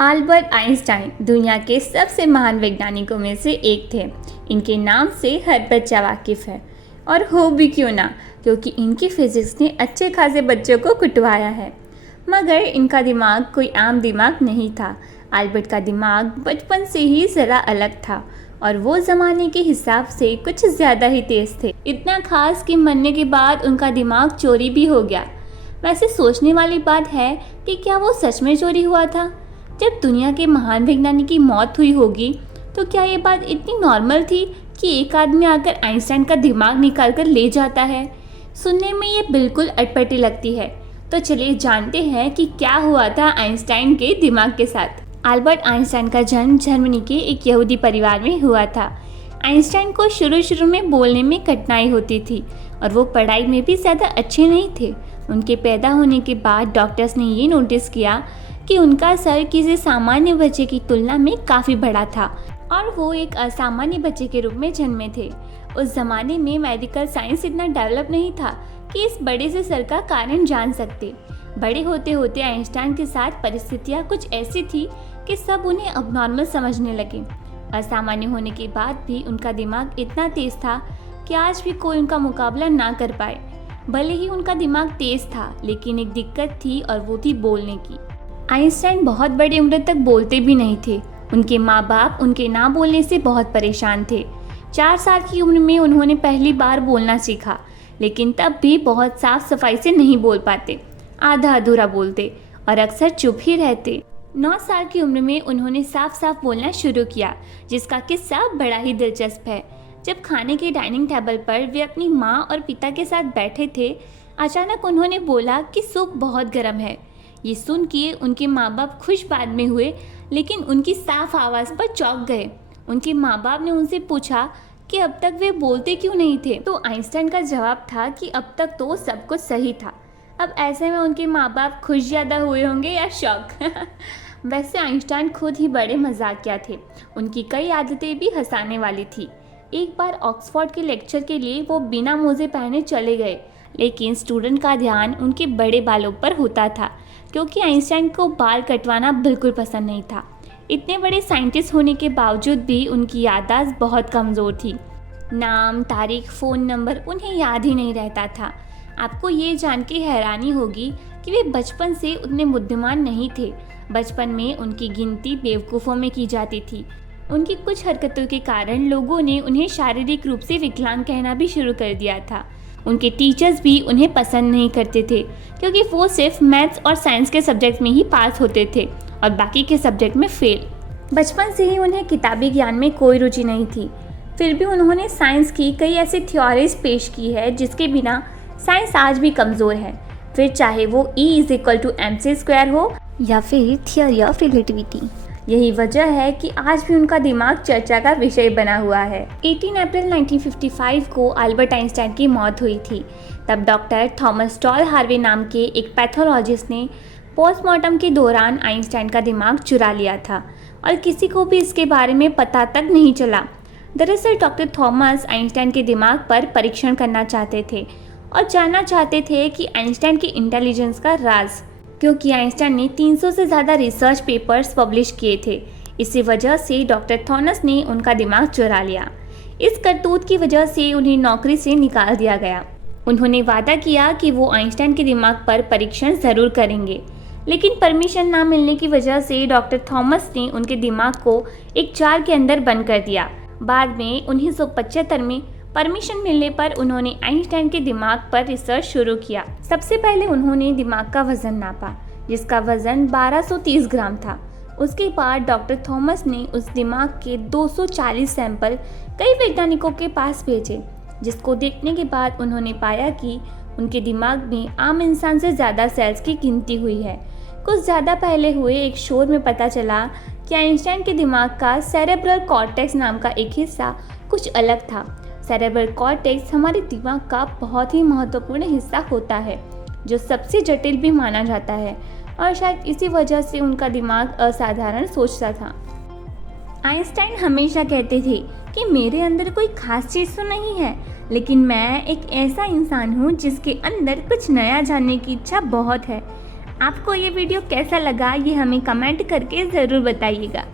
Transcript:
Albert Einstein दुनिया के सबसे महान वैज्ञानिकों में से एक थे। इनके नाम से हर बच्चा वाकिफ़ है, और हो भी क्यों ना, क्योंकि इनकी फिजिक्स ने अच्छे खासे बच्चों को कुटवाया है। मगर इनका दिमाग कोई आम दिमाग नहीं था। अल्बर्ट का दिमाग बचपन से ही ज़रा अलग था, और वो ज़माने के हिसाब से कुछ ज़्यादा ही तेज़ थे। इतना खास कि मरने के बाद उनका दिमाग चोरी भी हो गया। वैसे सोचने वाली बात है कि क्या वो सच में चोरी हुआ था? जब दुनिया के महान वैज्ञानिक की मौत हुई होगी तो क्या ये बात इतनी नॉर्मल थी कि एक आदमी आकर आइंस्टाइन का दिमाग निकाल कर ले जाता है? सुनने में ये बिल्कुल अटपटी लगती है। तो चलिए जानते हैं कि क्या हुआ था आइंस्टाइन के दिमाग के साथ। अल्बर्ट आइंस्टाइन का जन्म जर्मनी के एक यहूदी परिवार में हुआ था। आइंस्टाइन को शुरू में बोलने में कठिनाई होती थी, और वो पढ़ाई में भी ज़्यादा अच्छे नहीं थे। उनके पैदा होने के बाद डॉक्टर्स ने ये नोटिस किया कि उनका सर किसी सामान्य बच्चे की तुलना में काफ़ी बड़ा था, और वो एक असामान्य बच्चे के रूप में जन्मे थे। उस ज़माने में मेडिकल साइंस इतना डेवलप नहीं था कि इस बड़े से सर का कारण जान सकते। बड़े होते होते आइंस्टाइन के साथ परिस्थितियाँ कुछ ऐसी थी कि सब उन्हें अबनॉर्मल समझने लगे। असामान्य होने के बाद भी उनका दिमाग इतना तेज़ था कि आज भी कोई उनका मुकाबला ना कर पाए। भले ही उनका दिमाग तेज़ था, लेकिन एक दिक्कत थी, और वो थी बोलने की। आइंस्टाइन बहुत बड़ी उम्र तक बोलते भी नहीं थे। उनके माँ बाप उनके ना बोलने से बहुत परेशान थे। 4 साल की उम्र में उन्होंने पहली बार बोलना सीखा, लेकिन तब भी बहुत साफ सफाई से नहीं बोल पाते, आधा अधूरा बोलते और अक्सर चुप ही रहते। 9 साल की उम्र में उन्होंने साफ साफ बोलना शुरू किया, जिसका किस्सा बड़ा ही दिलचस्प है। जब खाने के डाइनिंग टेबल पर वे अपनी माँ और पिता के साथ बैठे थे, अचानक उन्होंने बोला कि सूप बहुत गर्म है। ये सुन के उनके माँ बाप खुश बाद में हुए, लेकिन उनकी साफ आवाज़ पर चौंक गए। उनके माँ बाप ने उनसे पूछा कि अब तक वे बोलते क्यों नहीं थे। तो आइंस्टाइन का जवाब था कि अब तक तो सब कुछ सही था। अब ऐसे में उनके माँ बाप खुश ज़्यादा हुए होंगे या शॉक? वैसे आइंस्टाइन खुद ही बड़े मजाकिया थे। उनकी कई आदतें भी हंसाने वाली थी। एक बार ऑक्सफोर्ड के लेक्चर के लिए वो बिना मोजे पहने चले गए, लेकिन स्टूडेंट का ध्यान उनके बड़े बालों पर होता था, क्योंकि आइंस्टाइन को बाल कटवाना बिल्कुल पसंद नहीं था। इतने बड़े साइंटिस्ट होने के बावजूद भी उनकी याददाश्त बहुत कमज़ोर थी। नाम, तारीख, फ़ोन नंबर उन्हें याद ही नहीं रहता था। आपको ये जान के हैरानी होगी कि वे बचपन से उतने बुद्धिमान नहीं थे। बचपन में उनकी गिनती बेवकूफ़ों में की जाती थी। उनकी कुछ हरकतों के कारण लोगों ने उन्हें शारीरिक रूप से विकलांग कहना भी शुरू कर दिया था। उनके टीचर्स भी उन्हें पसंद नहीं करते थे, क्योंकि वो सिर्फ मैथ्स और साइंस के सब्जेक्ट में ही पास होते थे और बाकी के सब्जेक्ट में फेल। बचपन से ही उन्हें किताबी ज्ञान में कोई रुचि नहीं थी। फिर भी उन्होंने साइंस की कई ऐसी थ्योरीज पेश की है जिसके बिना साइंस आज भी कमज़ोर है, फिर चाहे वो E=mc² हो या फिर थियोरी ऑफ रिलेटिविटी। यही वजह है कि आज भी उनका दिमाग चर्चा का विषय बना हुआ है। 18 अप्रैल 1955 को अल्बर्ट आइंस्टाइन की मौत हुई थी। तब डॉक्टर थॉमस स्टॉल हार्वे नाम के एक पैथोलॉजिस्ट ने पोस्टमार्टम के दौरान आइंस्टाइन का दिमाग चुरा लिया था, और किसी को भी इसके बारे में पता तक नहीं चला। दरअसल डॉक्टर थॉमस आइंस्टाइन के दिमाग पर परीक्षण करना चाहते थे और जानना चाहते थे कि आइंस्टाइन के इंटेलिजेंस का राज, क्योंकि आइंस्टाइन ने 300 से ज़्यादा रिसर्च पेपर्स पब्लिश किए थे। इसी वजह से डॉक्टर थॉमस ने उनका दिमाग चुरा लिया। इस करतूत की वजह से उन्हें नौकरी से निकाल दिया गया। उन्होंने वादा किया कि वो आइंस्टाइन के दिमाग पर परीक्षण ज़रूर करेंगे, लेकिन परमिशन ना मिलने की वजह से डॉक्टर थॉमस ने उनके दिमाग को एक जार के अंदर बंद कर दिया। बाद में 1975 में परमिशन मिलने पर उन्होंने आइंस्टाइन के दिमाग पर रिसर्च शुरू किया। सबसे पहले उन्होंने दिमाग का वजन नापा, जिसका वजन 1230 ग्राम था। उसके बाद डॉक्टर थॉमस ने उस दिमाग के 240 सैंपल कई वैज्ञानिकों के पास भेजे, जिसको देखने के बाद उन्होंने पाया कि उनके दिमाग में आम इंसान से ज़्यादा सेल्स की गिनती हुई है। कुछ ज़्यादा पहले हुए एक शोध में पता चला कि आइंस्टाइन के दिमाग का सेरेब्रल कॉर्टेक्स नाम का एक हिस्सा कुछ अलग था। सेरेब्रल कॉर्टेक्स हमारे दिमाग का बहुत ही महत्वपूर्ण हिस्सा होता है, जो सबसे जटिल भी माना जाता है, और शायद इसी वजह से उनका दिमाग असाधारण सोचता था। आइंस्टाइन हमेशा कहते थे कि मेरे अंदर कोई खास चीज़ तो नहीं है, लेकिन मैं एक ऐसा इंसान हूँ जिसके अंदर कुछ नया जानने की इच्छा बहुत है। आपको ये वीडियो कैसा लगा ये हमें कमेंट करके ज़रूर बताइएगा।